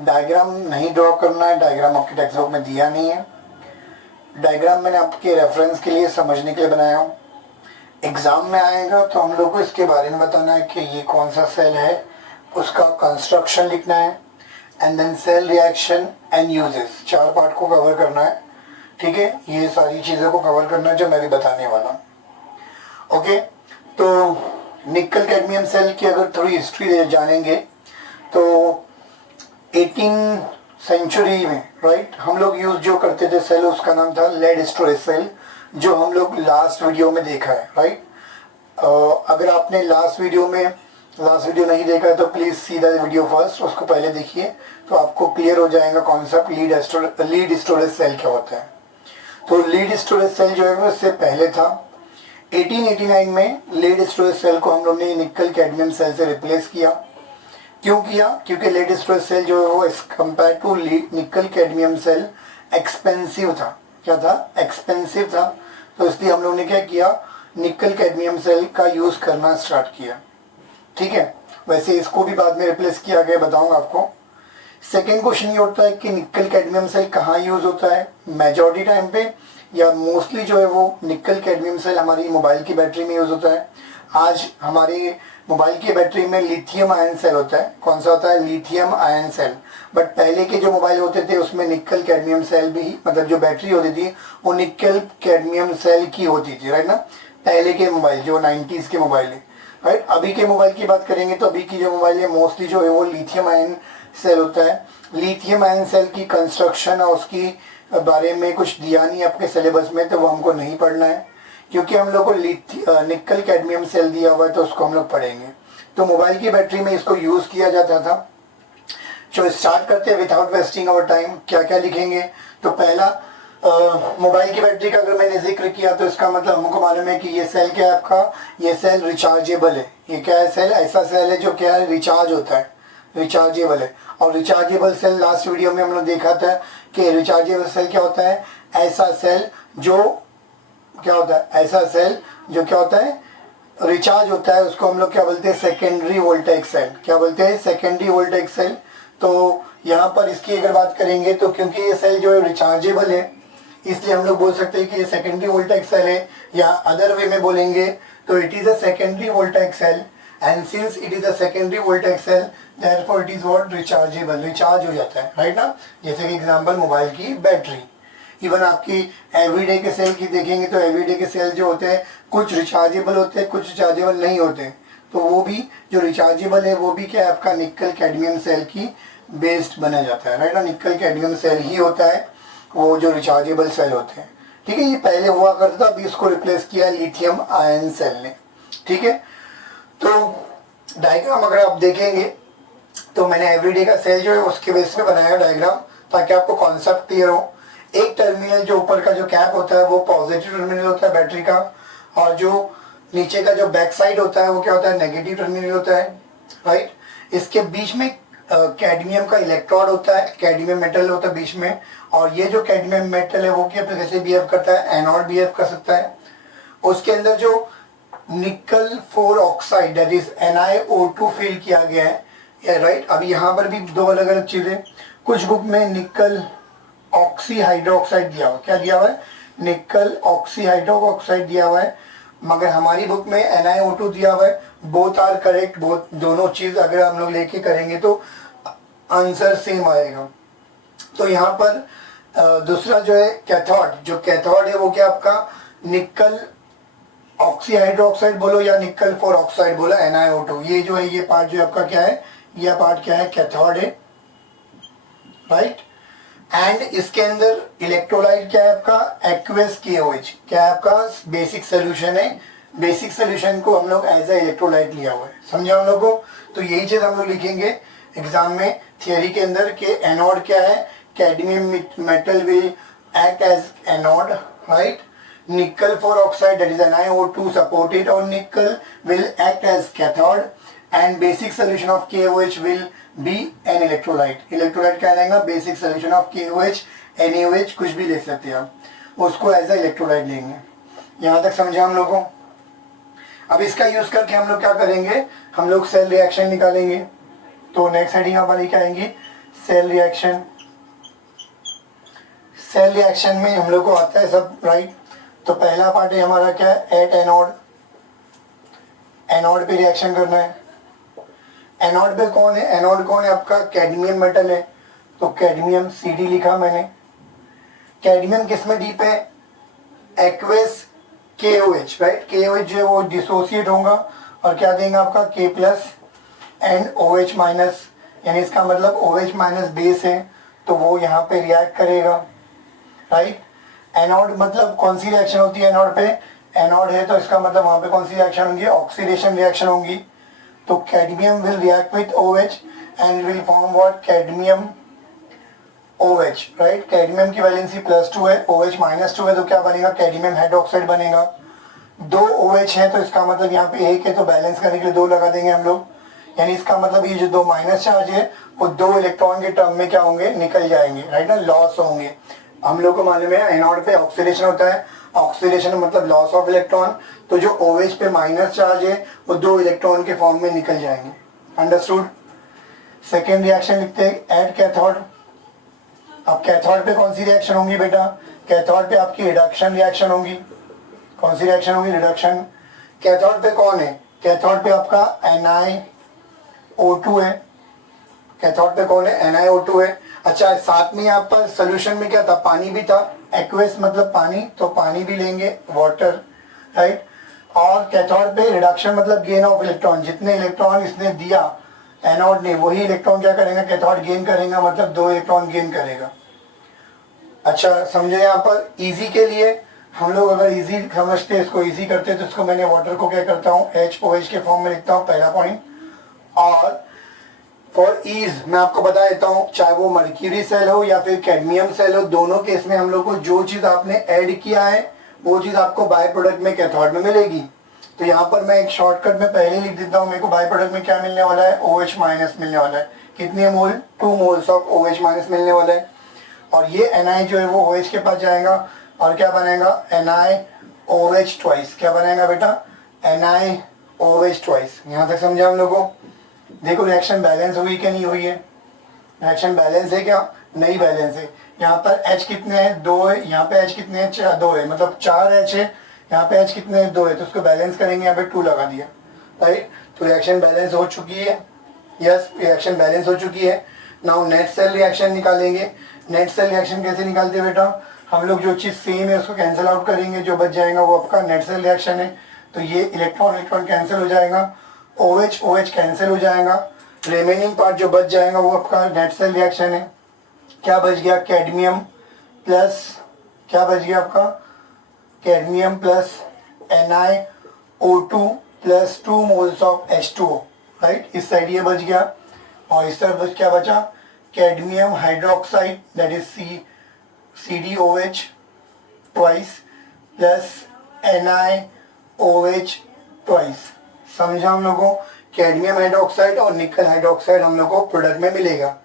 डायग्राम नहीं draw करना है, डायग्राम आपके टेक्स्ट बुक में दिया नहीं है। डायग्राम मैंने आपके रेफरेंस के लिए, समझने के लिए बनाया हूँ। एग्जाम में आएगा तो हम लोग को इसके बारे में बताना है कि ये कौन सा सेल है, उसका कंस्ट्रक्शन लिखना है, and then cell reaction and uses. 4 part को कवर करना है, ठीक है। ये सारी चीज़ों को कवर करना है जो मैं भी बताने वाला हूँ। ओके, तो निकल कैडमियम सेल की अगर थोड़ी हिस्ट्री जानेंगे तो 18 सेंचुरी में, राइट, हम लोग यूज जो करते थे सेल, उसका नाम था लेड स्टोरेज सेल। जो हम लोग लास्ट वीडियो में देखा है, राइट। अगर आपने लास्ट वीडियो नहीं देखा है तो please see the video first, उसको पहले देखिए तो आपको क्लियर हो जाएगा कॉन्सेप्ट लीड स्टोरेज सेल क्या होता है। तो लीड स्टोरेज सेल जो है वो इससे पहले था। 1889 में लीड स्टोरेज सेल को हम लोग ने निकल कैडमियम सेल से रिप्लेस किया। क्यों किया? क्योंकि लीड स्टोरेज सेल जो है वो as compare to nickel cadmium cell expensive था। क्या था? एक्सपेंसिव था। तो इसलिए हम लोग ने क्या किया, निकल कैडमियम सेल का यूज़ करना स्टार्ट किया। ठीक है, वैसे इसको भी बाद में रिप्लेस किया गया, बताऊंगा आपको। सेकेंड क्वेश्चन ये होता है कि निकल कैडमियम सेल कहाँ यूज़ होता है, मेजॉरिटी टाइम पे या मोस्टली जो है वो निकल कैडमियम सेल हमारी मोबाइल की बैटरी में यूज़ होता है। आज हमारी मोबाइल की बैटरी में लिथियम आयन सेल होता है। कौन सा होता है? Lithium ion cell. बट पहले के जो मोबाइल होते थे उसमें निकल कैडमियम सेल भी, मतलब जो बैटरी होती थी वो निकल कैडमियम सेल की होती थी, राइट ना। पहले के मोबाइल जो 90s के मोबाइल है, राइट। अभी के मोबाइल की बात करेंगे तो अभी की जो मोबाइल है मोस्टली जो है वो लिथियम आयन सेल होता है। लिथियम आयन सेल की कंस्ट्रक्शन और उसकी बारे में कुछ दिया नहीं आपके सिलेबस में, तो वो हमको नहीं पढ़ना है क्योंकि हम लोग को निकल कैडमियम सेल दिया हुआ है तो उसको हम लोग पढ़ेंगे। तो मोबाइल की बैटरी में इसको यूज़ किया जाता था। जो स्टार्ट करते हैं विदाउट वेस्टिंग आवर टाइम, क्या क्या लिखेंगे। तो पहला, मोबाइल की बैटरी का अगर मैंने जिक्र किया तो इसका मतलब हमको मालूम है कि ये सेल क्या है आपका, ये सेल रिचार्जेबल है। ये क्या है? सेल ऐसा सेल है जो क्या है, रिचार्ज होता है, रिचार्जेबल है। और रिचार्जेबल सेल लास्ट वीडियो में हम लोग देखा था कि रिचार्जेबल सेल क्या होता है, ऐसा सेल जो क्या होता है, ऐसा सेल जो क्या होता है, रिचार्ज होता है। उसको हम लोग क्या बोलते हैं, सेकेंडरी वोल्टेज सेल। क्या बोलते हैं? Secondary voltage cell. तो यहाँ पर इसकी अगर बात करेंगे तो क्योंकि ये सेल जो है रिचार्जेबल है इसलिए हम लोग बोल सकते हैं कि ये सेकेंडरी वोल्टेज सेल है, या अदर वे में बोलेंगे तो it is a secondary voltage cell. And since it is a secondary voltage cell therefore it is what, rechargeable, recharge हो जाता है, राइट ना। जैसे कि एग्जांपल मोबाइल की बैटरी, इवन आपकी एवरीडे के सेल की देखेंगे तो एवरीडे के सेल जो होते हैं कुछ रिचार्जेबल होते हैं, कुछ रिचार्जेबल नहीं होते। तो वो भी जो रिचार्जेबल है वो भी क्या है, आपका निकल कैडमियम सेल की बेस्ड बना जाता है, राइट ना। निकल कैडमियम सेल ही होता है वो जो रिचार्जेबल सेल होते हैं। ठीक है, ये पहले हुआ करता था, अभी इसको रिप्लेस किया लिथियम आयन सेल ने। ठीक है, तो डायग्राम अगर आप देखेंगे तो मैंने एवरीडे का सेल जो है उसके बेस पे बनाया डायग्राम ताकि आपको कॉन्सेप्ट क्लियर हो। एक टर्मिनल जो ऊपर का जो कैप होता है वो पॉजिटिव टर्मिनल होता है बैटरी का, और जो नीचे का जो बैक साइड होता है वो क्या होता है, नेगेटिव टर्मिनल होता है, राइट। इसके बीच में कैडमियम का इलेक्ट्रोड होता है, कैडमियम मेटल होता है बीच में, और ये जो कैडमियम मेटल है वो क्या कैसे बिहेव करता है, एनोड बिहेव कर सकता है। उसके अंदर जो निकल 4 oxide that is NiO2 fill किया गया है, राइट। अब यहाँ पर भी दो अलग अलग चीजें, कुछ बुक में निकल ऑक्सी हाइड्रोक्साइड दिया हुआ, क्या दिया हुआ है, निकल ऑक्सी हाइड्रोक्साइड दिया हुआ है, मगर हमारी बुक में NiO2 दिया हुआ है। बोथ आर करेक्ट, बोथ, दोनों चीज अगर हम लोग लेके करेंगे तो आंसर सेम आएगा। तो यहाँ पर दूसरा जो है कैथोड, जो कैथोड है वो क्या आपका निकल ऑक्सी हाइड्रोक्साइड बोलो या निकल 4 ऑक्साइड बोलो, NiO2, ये जो है ये पार्ट जो आपका क्या है, ये पार्ट क्या है, कैथोड है, राइट। एंड इसके अंदर इलेक्ट्रोलाइट क्या है आपका, एक्वेस KOH, क्या है आपका बेसिक सोल्यूशन है। बेसिक सोल्यूशन को हम लोग एज ए इलेक्ट्रोलाइट लिया हुआ है, समझा हम लोग को। तो यही चीज हम लोग लिखेंगे एग्जाम में थियरी के अंदर कि एनोड क्या है, cadmium metal will act as anode, right. nickel 4 oxide that is NiO2 supported on nickel will act as cathode and basic solution of KOH will be an electrolyte. electrolyte क्या रहेगा, basic solution of KOH, NaOH कुछ भी ले सकते हैं आप, उसको as a electrolyte लेंगे। यहाँ तक समझा हम लोगों। अब इसका यूज करके हम लोग क्या करेंगे, हम लोग सेल रिएक्शन निकालेंगे। तो नेक्स्ट हेडिंग हमारी क्या आएंगी, सेल रिएक्शन। सेल रिएक्शन में हम लोग को आता है सब, राइट। तो पहला पार्ट है हमारा क्या है, एट एनोड, एनोड पे रिएक्शन करना है। एनोड पे कौन है, एनोड कौन है आपका, कैडमियम मेटल है, तो कैडमियम CD लिखा मैंने। कैडमियम किस में डीप है, एक्वेस KOH, राइट। KOH जो है वो डिसोसिएट होगा और क्या देंगे आपका K+ एंड OH-, यानी इसका मतलब OH- बेस है तो वो यहाँ पे रिएक्ट करेगा, राइट। एनोड मतलब कौन सी रिएक्शन होती है एनोड पे, एनोड है तो इसका मतलब वहाँ पे कौन सी रिएक्शन होंगी, ऑक्सीडेशन रिएक्शन होंगी। तो cadmium will react with OH and will form what, cadmium OH, right. Cadmium की वैलेंसी +2 है, OH -2 है, तो क्या बनेगा, कैडमियम हाइड्रोक्साइड बनेगा। 2 OH है तो इसका मतलब यहाँ पे 1 है, तो बैलेंस करने के लिए 2 लगा देंगे हम लोग, यानी इसका मतलब ये जो 2 माइनस चार्ज है वो 2 इलेक्ट्रॉन के टर्म में क्या होंगे, निकल जाएंगे, राइट ना, लॉस होंगे। हम लोग को मालूम है एनोड पे ऑक्सीडेशन होता है, ऑक्सीडेशन मतलब लॉस ऑफ इलेक्ट्रॉन, तो जो OH पे माइनस चार्ज है वो 2 इलेक्ट्रॉन के फॉर्म में निकल जाएंगे। अंडरस्टूड। सेकेंड रिएक्शन लिखते हैं, एड कैथोड। अब कैथोड पे कौन सी रिएक्शन होंगी बेटा, कैथोड पे आपकी रिडक्शन रिएक्शन होगी। कौन सी रिएक्शन होगी, रिडक्शन। कैथोड पे कौन है, कैथोड पे आपका NiO2 है। कैथोड पे कौन है, NiO2 है। अच्छा, साथ में यहाँ पर सोल्यूशन में क्या था, पानी भी था, एक्वेस मतलब पानी, तो पानी भी लेंगे, वाटर, राइट। और कैथोड पे रिडक्शन मतलब गेन ऑफ इलेक्ट्रॉन, जितने इलेक्ट्रॉन इसने दिया एनोड ने वही इलेक्ट्रॉन क्या करेगा, कैथोड गेन करेगा, मतलब 2 इलेक्ट्रॉन गेन करेगा। अच्छा समझे, यहाँ पर इजी के लिए हम लोग अगर इजी समझते इसको, इजी करते तो इसको मैंने वाटर को क्या करता हूँ, HOH के फॉर्म में लिखता हूँ, पहला पॉइंट। और फॉर ईज मैं आपको बता देता हूँ, चाहे वो मर्क्यूरी सेल हो या फिर कैडमियम सेल हो, दोनों केस में हम लोग को जो चीज़ आपने ऐड किया है वो चीज़ आपको बाय प्रोडक्ट में कैथोड में मिलेगी। तो यहाँ पर मैं एक शॉर्टकट में पहले लिख देता हूँ, मेरे को बाय प्रोडक्ट में क्या मिलने वाला है, OH माइनस मिलने वाला है। कितने मोल, 2 मोल्स ऑफ OH माइनस मिलने वाला है। और ये Ni जो है वो OH के पास जाएगा और क्या बनेगा, NiOH ट्वाइस। क्या बनेगा बेटा, NiOH ट्वाइस। यहाँ तक समझा हम लोगों को। देखो रिएक्शन बैलेंस हुई कि नहीं हुई है, रिएक्शन बैलेंस है क्या, नहीं बैलेंस है। यहाँ पर H कितने हैं, 2 है, यहाँ पे H कितने हैं, 2 है, मतलब 4 H है, यहाँ पे H कितने हैं, 2 है, तो उसको बैलेंस करेंगे, यहाँ पे 2 लगा दिया, राइट। तो रिएक्शन बैलेंस हो चुकी है, यस रिएक्शन बैलेंस हो चुकी है। नाउ नेट सेल रिएक्शन निकालेंगे। नेट सेल रिएक्शन कैसे निकालते हैं बेटा, हम लोग जो चीज़ सेम है उसको कैंसिल आउट करेंगे, जो बच जाएगा वो आपका नेट सेल रिएक्शन है। तो ये इलेक्ट्रॉन इलेक्ट्रॉन कैंसिल हो जाएगा, OH OH कैंसिल हो जाएगा, रिमेनिंग पार्ट जो बच जाएगा वो आपका नेट सेल रिएक्शन है। क्या बच गया, कैडमियम प्लस, क्या बच गया आपका, cadmium plus NiO2 plus 2 moles of H2O, right. इस साइड ये बच गया और इस तरफ क्या बचा, cadmium hydroxide that is CdOH twice plus NiOH twice. समझा हम लोगों को, कैडमियम हाइड्रोक्साइड और निकल हाइड्रोक्साइड हम लोग को प्रोडक्ट में मिलेगा।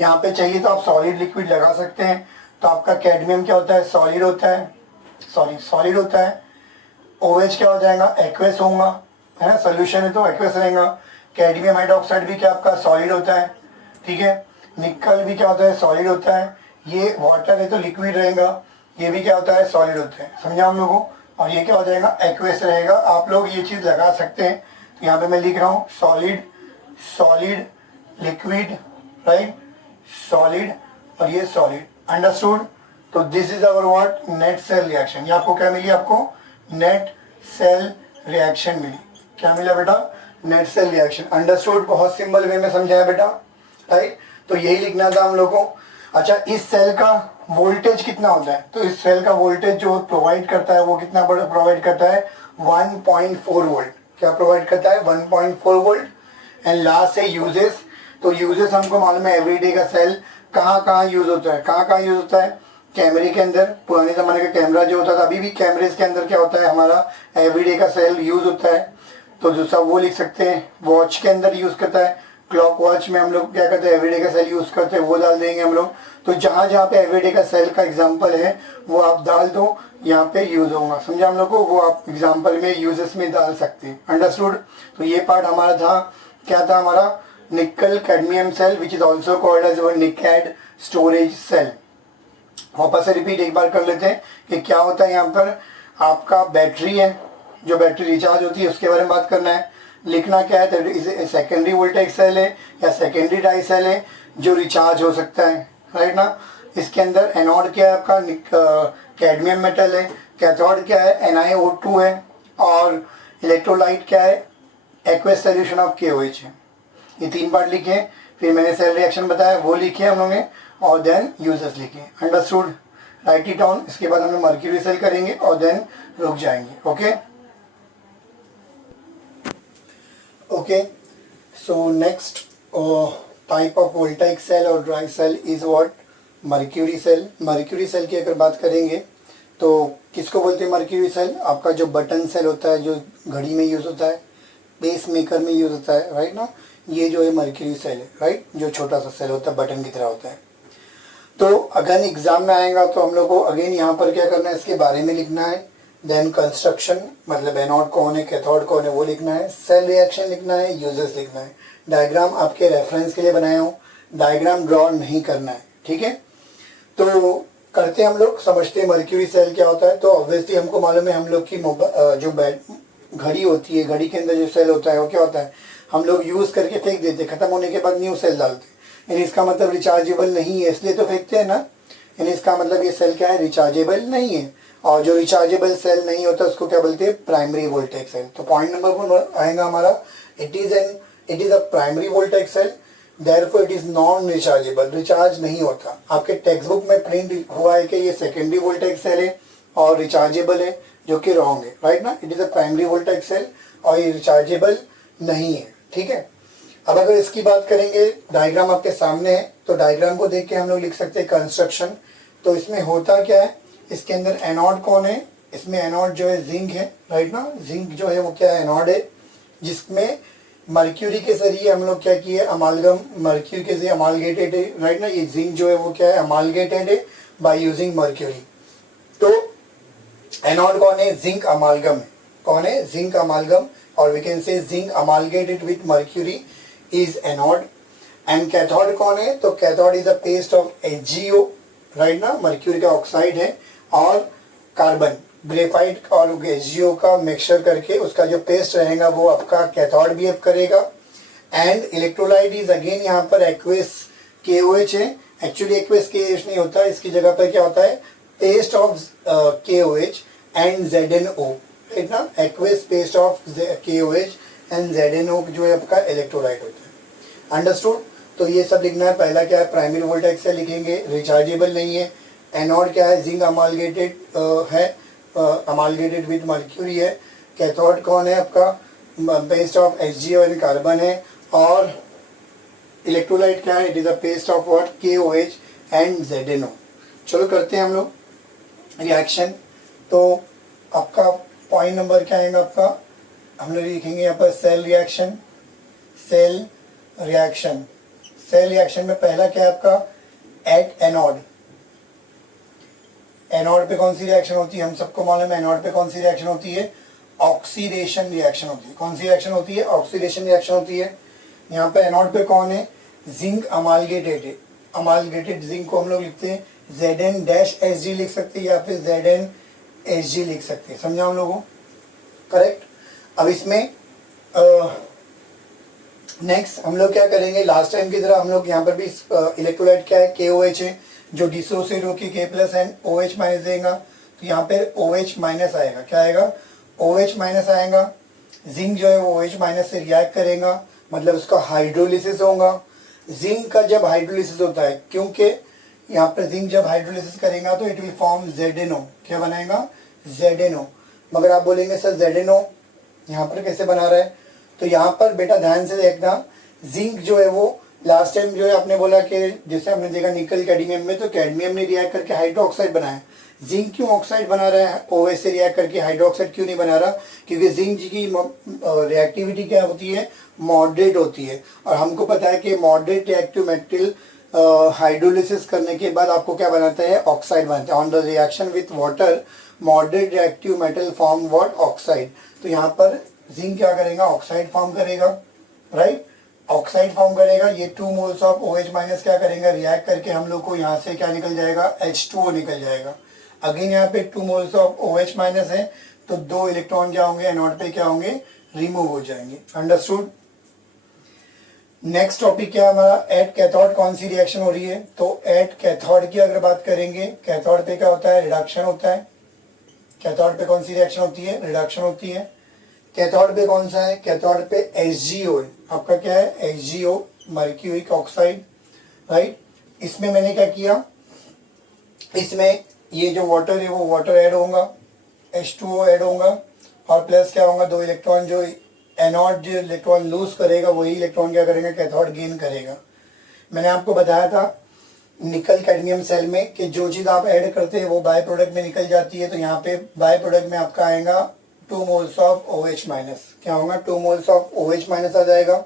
यहाँ पे चाहिए तो आप सॉलिड लिक्विड लगा सकते हैं। तो आपका कैडमियम क्या होता है, सॉलिड होता है, सॉलिड होता है। OH क्या हो जाएगा, एक्वेस होगा, है ना, सोल्यूशन है तो एक्वेस रहेगा। कैडमियम हाइड्रोक्साइड भी क्या आपका सॉलिड होता है, ठीक है। निकल भी क्या होता है, सॉलिड होता है। ये वाटर है तो लिक्विड रहेगा, ये भी क्या होता है, सॉलिड होता है। समझा हम लोगों को। और ये क्या हो जाएगा, एक्वेस रहेगा। आप लोग ये चीज़ लगा सकते हैं। तो यहाँ पे मैं लिख रहा हूँ solid, solid, liquid, right, solid और ये सॉलिड। अंडरस्टूड। तो this is our what, net cell reaction. ये आपको क्या मिली, आपको नेट सेल रिएक्शन मिली। क्या मिला बेटा, नेट सेल रिएक्शन। अंडरस्टूड, बहुत सिंपल वे में समझाया बेटा, राइट। तो यही लिखना था हम लोग को। अच्छा, इस सेल का वोल्टेज कितना होता है, तो इस सेल का वोल्टेज जो प्रोवाइड करता है वो कितना प्रोवाइड करता है, 1.4 वोल्ट। क्या प्रोवाइड करता है, 1.4 वोल्ट। एंड लास्ट है यूजेस। तो यूजेस हमको मालूम है, एवरीडे का सेल कहाँ कहाँ यूज होता है, कहाँ कहाँ यूज होता है, कैमरे के अंदर। पुराने ज़माने का कैमरा जो होता था, अभी भी कैमरेज के अंदर क्या होता है, हमारा एवरीडे का सेल यूज होता है। तो जो सब वो लिख सकते हैं। वॉच के अंदर यूज करता है, क्लॉक वॉच में हम लोग क्या करते हैं, एवरीडे का सेल यूज करते हैं, वो डाल देंगे हम लोग। तो जहाँ जहाँ पे एवरीडे का सेल का एग्जाम्पल है वो आप डाल दो, यहाँ पे यूज होगा। समझा हम लोग को, वो आप एग्जाम्पल में यूजेस में डाल सकते हैं। अंडरस्टूड। तो ये पार्ट हमारा था, क्या था हमारा, निकल cadmium cell which is also called as NiCad storage cell. वापस से रिपीट एक बार कर लेते हैं कि क्या होता है। यहाँ पर आपका बैटरी है, जो बैटरी रिचार्ज होती है उसके बारे में बात करना है। लिखना क्या है, सेकेंडरी वोल्टेज सेल है या सेकेंडरी डाई सेल है जो रिचार्ज हो सकता है, राइट ना। इसके अंदर एनोड क्या है आपका, कैडमियम मेटल है। कैथोड क्या है, NiO2 है। और इलेक्ट्रोलाइट क्या है, एक्वेस सोल्यूशन ऑफ KOH है। ये 3 पार्ट लिखे। फिर मैंने सेल रिएक्शन बताया वो लिखे हम लोगों ने, और देन यूजर्स लिखे। Understood, right it on. इसके बाद हम लोग मर्क्यूरी सेल करेंगे और देन रुक जाएंगे। Okay okay, so next type of voltaic cell और dry cell is what, mercury cell. Mercury cell की अगर बात करेंगे तो किसको बोलते हैं मर्क्यूरी सेल? आपका जो बटन सेल होता है, जो घड़ी में यूज़ होता है, पेस मेकर में यूज़ होता है, राइट ना, ये जो है मर्क्यूरी सेल है, राइट, जो छोटा सा सेल होता है, बटन की तरह होता है। तो अगेन एग्जाम में आएगा तो हम लोग को अगेन यहाँ पर क्या करना है, इसके बारे में लिखना है। देन कंस्ट्रक्शन, मतलब एनोड कौन है, कैथोड कौन है, वो लिखना है। सेल रिएक्शन लिखना है, यूजेस लिखना है। डायग्राम आपके रेफरेंस के लिए बनाया हूँ, डायग्राम ड्रॉ नहीं करना है, ठीक है। तो करते हम लोग, समझते हैं मर्क्यूरी सेल क्या होता है। तो ऑब्वियसली हमको मालूम है, हम लोग की जो घड़ी होती है, घड़ी के अंदर जो सेल होता है वो क्या होता है, हम लोग यूज़ करके फेंक देते, खत्म होने के बाद न्यू सेल डालते हैं। यानी इसका मतलब रिचार्जेबल नहीं है, इसलिए तो फेंकते हैं ना। यानी इसका मतलब ये सेल क्या है, रिचार्जेबल नहीं है। और जो रिचार्जेबल सेल नहीं होता उसको क्या बोलते हैं, प्राइमरी वोल्टेज सेल। तो पॉइंट नंबर 1 आएगा हमारा, it is a primary voltage cell, therefore it is non rechargeable, recharge नहीं होता। आपके टेक्स्ट बुक में प्रिंट हुआ है कि ये सेकेंडरी वोल्टेज सेल है और रिचार्जेबल है, जो कि रॉन्ग है, राइट ना। It is a primary voltage cell और ये रिचार्जेबल नहीं है, ठीक है। अब अगर इसकी बात करेंगे, डायग्राम आपके सामने है, तो डायग्राम को देख के हम लोग लिख सकते हैं कंस्ट्रक्शन। तो इसमें होता क्या है, इसके अंदर एनोड कौन है, इसमें एनोड जो है जिंक है, राइट ना। जिंक जो है वो क्या है, एनोड है, जिसमें मर्क्यूरी के जरिए हम लोग क्या किए, अमालगम, मर्क्यूरी के जरिए अमालगेटेड है, राइट ना। ये जिंक जो है वो क्या है, अमालगेटेड है बाय यूजिंग मर्क्यूरी। तो एनोड कौन है, जिंक अमालगम है। कौन है, जिंक अमालगम, और we can say zinc amalgamated with mercury is anode. And cathode कौन है, तो cathode is a paste of HgO, right ना, मर्क्यूरी का ऑक्साइड है और कार्बन, ग्रेफाइट और HgO का मिक्सचर करके उसका जो पेस्ट रहेगा वो आपका कैथोड बिहेव करेगा। एंड इलेक्ट्रोलाइट इज अगेन यहाँ पर एक्वेस KOH है। एक्चुअली एक्वेस KOH नहीं होता, इसकी जगह पर क्या होता है, paste of KOH and ZnO, right ना। Aqueous paste of KOH and ZnO जो है आपका इलेक्ट्रोलाइट होता है। अंडरस्टूड। तो ये सब लिखना है। पहला क्या है, प्राइमरी वोल्टेज सेल लिखेंगे, रिचार्जेबल नहीं है। एनोड क्या है, जिंक अमालगेटेड है, अमालगेटेड विद मर्क्यूरी है। कैथोड कौन है आपका, paste of HgO and carbon है। और इलेक्ट्रोलाइट क्या है, it is a paste of what, KOH and ZnO। चलो करते हैं हम लोग रिएक्शन। तो आपका पॉइंट नंबर क्या आएगा आपका, हम लोग लिखेंगे यहाँ पर cell reaction. Cell reaction, cell reaction में पहला क्या है आपका, एट एनोड। एनोड पे कौन सी रिएक्शन होती है, हम सबको मालूम है एनोड पे कौन सी रिएक्शन होती है, ऑक्सीडेशन रिएक्शन होती है। कौन सी रिएक्शन होती है, ऑक्सीडेशन रिएक्शन होती है। यहाँ पे एनोड पे कौन है, जिंक अमालगेटेड है। अमालगेटेड जिंक को हम लोग लिखते हैं Zn-Hg लिख सकते हैं या फिर Zn-Hg लिख सकते हैं, समझा हम लोगों, करेक्ट। अब इसमें नेक्स्ट हम लोग क्या करेंगे, लास्ट टाइम की तरह हम लोग यहाँ पर भी इलेक्ट्रोलाइट क्या है, KOH है, जो डिसोसिएट होकर K+ एंड OH माइनस देगा। तो यहाँ पे OH माइनस आएगा, क्या आएगा, OH माइनस आएगा। जिंक जो है वो OH माइनस से रिएक्ट करेगा, मतलब उसका हाइड्रोलिसिस होगा। जिंक का जब हाइड्रोलिसिस होता है, क्योंकि यहाँ पर जिंक जब हाइड्रोलिसिस करेगा तो इट विल फॉर्म ZnO, क्या बनाएगा, ZnO। मगर आप बोलेंगे सर ZnO यहाँ पर कैसे बना रहा है, तो यहाँ पर बेटा ध्यान से देखना, जिंक जो है वो लास्ट टाइम जो है आपने बोला कि जैसे हमने देखा निकल कैडमियम में, तो कैडमियम ने रिएक्ट करके हाइड्रोक्साइड बनाया। जिंक क्यों ऑक्साइड बना रहा है, OH से रिएक्ट करके हाइड्रोक्साइड क्यों नहीं बना रहा, क्योंकि जिंक की रिएक्टिविटी क्या होती है, मॉडरेट होती है। और हमको पता है कि मॉडरेट रिएक्टिव मेटल हाइड्रोलिसिस करने के बाद आपको क्या बनाता है, ऑक्साइड बनाता है। On the reaction with water moderate reactive metal form what, oxide. तो यहाँ पर जिंक क्या करेगा, ऑक्साइड फॉर्म करेगा, राइट, ऑक्साइड फॉर्म करेगा। ये 2 मोल्स ऑफ OH माइनस क्या करेंगे, रिएक्ट करके हम लोग को यहाँ से क्या निकल जाएगा, H2O निकल जाएगा। अगेन यहाँ पे 2 मोल्स ऑफ OH माइनस है, तो 2 इलेक्ट्रॉन क्या होंगे, एनोड पे क्या होंगे, रिमूव हो जाएंगे। अंडरस्टूड। नेक्स्ट टॉपिक क्या हमारा, एट कैथोड कौन सी रिएक्शन हो रही है। तो एट कैथोड की अगर बात करेंगे, कैथोड पे क्या होता है, रिडक्शन होता है। कैथोड पे कौन सी रिएक्शन होती है, रिडक्शन होती है। कैथोड पे कौन सा है, कैथोड पे HgO है, आपका क्या है, HgO, मर्क्यूरिक ऑक्साइड, राइट। इसमें मैंने क्या किया, इसमें ये जो वाटर है वो वाटर ऐड होगा, H2O ऐड होगा, और प्लस क्या होगा, 2 इलेक्ट्रॉन जो एनोड जो इलेक्ट्रॉन लूज करेगा वही इलेक्ट्रॉन क्या करेगा, कैथोड गेन करेगा। मैंने आपको बताया था निकल कैडमियम सेल में कि जो चीज़ आप ऐड करते हैं वो बाय प्रोडक्ट में निकल जाती है। तो यहाँ पे बाय प्रोडक्ट में आपका आएगा 2 मोल्स ऑफ OH माइनस। क्या होगा, 2 मोल्स ऑफ OH माइनस आ जाएगा।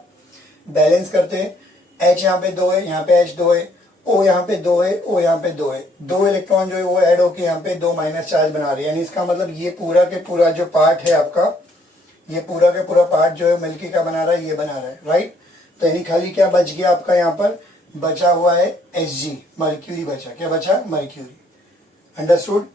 बैलेंस करते हैं, H यहाँ पे 2 है, यहाँ पे H 2 है, O यहाँ पे 2 है, O यहाँ पे 2 है, 2 इलेक्ट्रॉन जो है वो ऐड होके यहाँ पे 2 माइनस चार्ज बना रहे हैं। यानी इसका मतलब ये पूरा के पूरा जो पार्ट है आपका, ये पूरा के पूरा पार्ट जो है मिलके क्या बना रहा है, ये बना रहा है, राइट। तो यानी खाली क्या बच गया आपका, यहाँ पर बचा हुआ है Hg, मर्क्यूरी बचा। क्या बचा, मर्क्यूरी। अंडरस्टूड।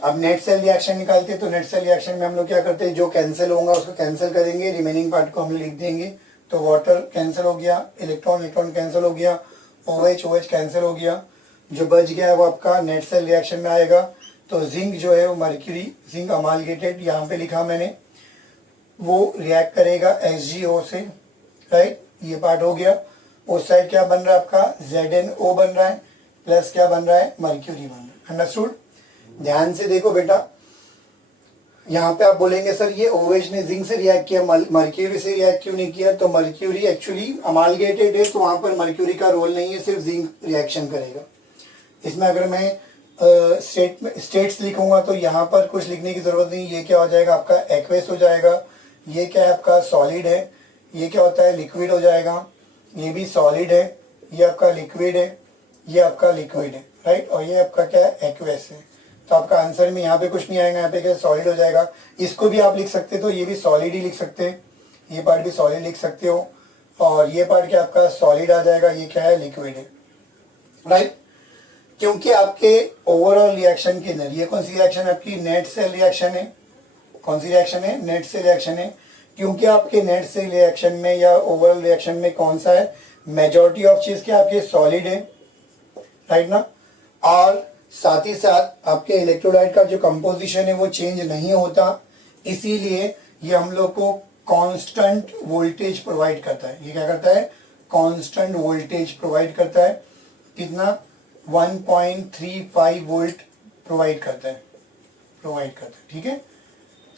अब नेट सेल रिएक्शन निकालते हैं। तो नेट सेल रिएक्शन में हम लोग क्या करते हैं, जो कैंसिल होगा उसको कैंसिल करेंगे, रिमेनिंग पार्ट को हम लिख देंगे। तो वाटर कैंसिल हो गया, इलेक्ट्रॉन कैंसिल हो गया, OH कैंसिल हो गया। जो बच गया है वो आपका नेट सेल रिएक्शन में आएगा। तो जिंक जो है वो मर्क्यूरी, जिंक अमालगेटेड यहाँ पे लिखा मैंने, वो रिएक्ट करेगा HgO से, राइट। ये पार्ट हो गया। उस साइड क्या बन रहा है आपका, ZnO बन रहा है, प्लस क्या बन रहा है, मर्क्यूरी बन रहा है। अंडरस्टूड। ध्यान से देखो बेटा, यहाँ पे आप बोलेंगे सर ये OH ने जिंक से रिएक्ट किया, मर्क्यूरी से रिएक्ट क्यों नहीं किया। तो मर्क्यूरी एक्चुअली अमालगेटेड है, तो वहां पर मर्क्यूरी का रोल नहीं है, सिर्फ जिंक रिएक्शन करेगा। इसमें अगर मैं स्टेट्स लिखूंगा तो यहाँ पर कुछ लिखने की जरूरत नहीं। ये क्या हो जाएगा आपका, एक्वेस हो जाएगा। ये क्या है आपका, सॉलिड है। ये क्या होता है, लिक्विड हो जाएगा। ये भी सॉलिड है, ये आपका लिक्विड है, ये आपका लिक्विड है, राइट। और ये आपका क्या है, एक्वेस है। तो आपका आंसर में यहाँ पे कुछ नहीं आएगा, यहाँ पे क्या सॉलिड हो जाएगा। इसको भी आप लिख सकते, तो ये भी सॉलिड ही लिख सकते हैं, ये पार्ट भी सॉलिड लिख सकते हो। और ये पार्ट क्या आपका सॉलिड आ जाएगा, ये क्या है, लिक्विड है, राइट। क्योंकि आपके ओवरऑल रिएक्शन के अंदर ये कौन सी रिएक्शन आपकी, नेट सेल रिएक्शन है। कौन सी रिएक्शन है, नेट सेल रिएक्शन है। क्योंकि आपके नेट सेल रिएक्शन में या ओवरऑल रिएक्शन में कौन सा है, मेजॉरिटी ऑफ चीज क्या आपके सॉलिड है, राइट ना। और साथ ही साथ आपके इलेक्ट्रोलाइट का जो कंपोजिशन है वो चेंज नहीं होता, इसीलिए ये हम लोग को कांस्टेंट वोल्टेज प्रोवाइड करता है। ये क्या करता है, कांस्टेंट वोल्टेज प्रोवाइड करता है। कितना, 1.35 वोल्ट प्रोवाइड करता है, ठीक है।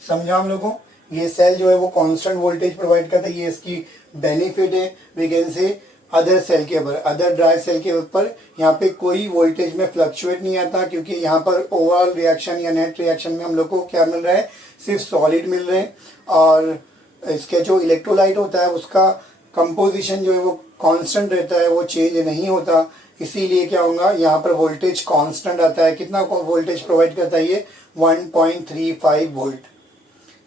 समझा हम लोगों को। ये सेल जो है वो कांस्टेंट वोल्टेज प्रोवाइड करता है, ये इसकी बेनिफिट है। We can say other cell के ऊपर, अदर ड्राई सेल के ऊपर यहाँ पे कोई वोल्टेज में फ्लक्चुएट नहीं आता, क्योंकि यहाँ पर ओवरऑल रिएक्शन या नेट रिएक्शन में हम लोग को क्या मिल रहा है, सिर्फ सॉलिड मिल रहे हैं। और इसके जो इलेक्ट्रोलाइट होता है उसका कंपोजिशन जो है वो कांस्टेंट रहता है, वो चेंज नहीं होता। इसीलिए क्या होगा, यहाँ पर वोल्टेज कांस्टेंट आता है। कितना वोल्टेज प्रोवाइड करता है ये, 1.35 वोल्ट।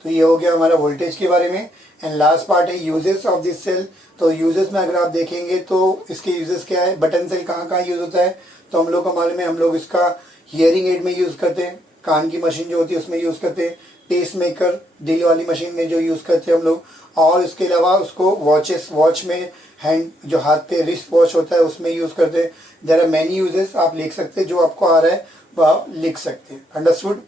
तो ये हो गया हमारा वोल्टेज के बारे में। एंड लास्ट पार्ट है यूजेस ऑफ दिस सेल। तो यूजेस में अगर आप देखेंगे तो इसके यूजेस क्या है, बटन सेल कहाँ कहाँ यूज होता है, तो हम लोग को मालूम है, हम लोग इसका हियरिंग एड में यूज करते हैं, कान की मशीन जो होती है उसमें यूज करते हैं, पेस मेकर दिल वाली मशीन में जो यूज करते हैं हम लोग, और इसके अलावा उसको वॉच में, हैंड जो हाथ पे रिस्ट वॉच होता है उसमें यूज करते हैं। देयर आर मैनी यूजेस, आप लिख सकते हैं, जो आपको आ रहा है वो आप लिख सकते हैं। अंडरस्टूड।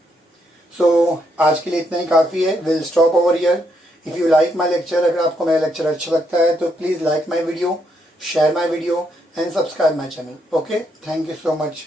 सो आज के लिए इतना ही काफ़ी है। Will stop over here. If you like my lecture, अगर आपको मेरा लेक्चर अच्छा लगता है तो please like my video, share my video and subscribe my channel. Okay, thank you so much.